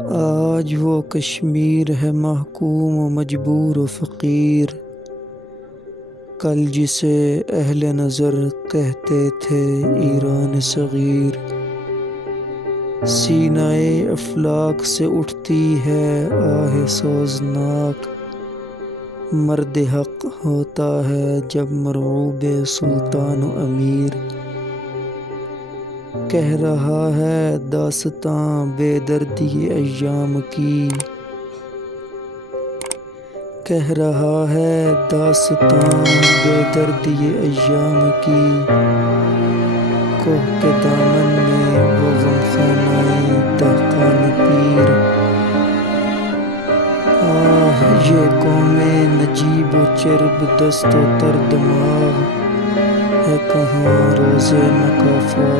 آج وہ کشمیر ہے محکوم و مجبور و فقیر، کل جسے اہل نظر کہتے تھے ایران صغیر۔ سینہ افلاک سے اٹھتی ہے آہ سوزناک، مرد حق ہوتا ہے جب مرعوب سلطان و امیر۔ کہہ رہا ہے داستاں بے دردی ایام کی، کہہ رہا ہے داستاں بے دردی ایام کی، کوہ کے دامن میں وہ غمخانۂ دہقان پیر۔ آہ یہ قوم نجیب و چرب دست و تر دماغ ہے، کہاں روز مکافات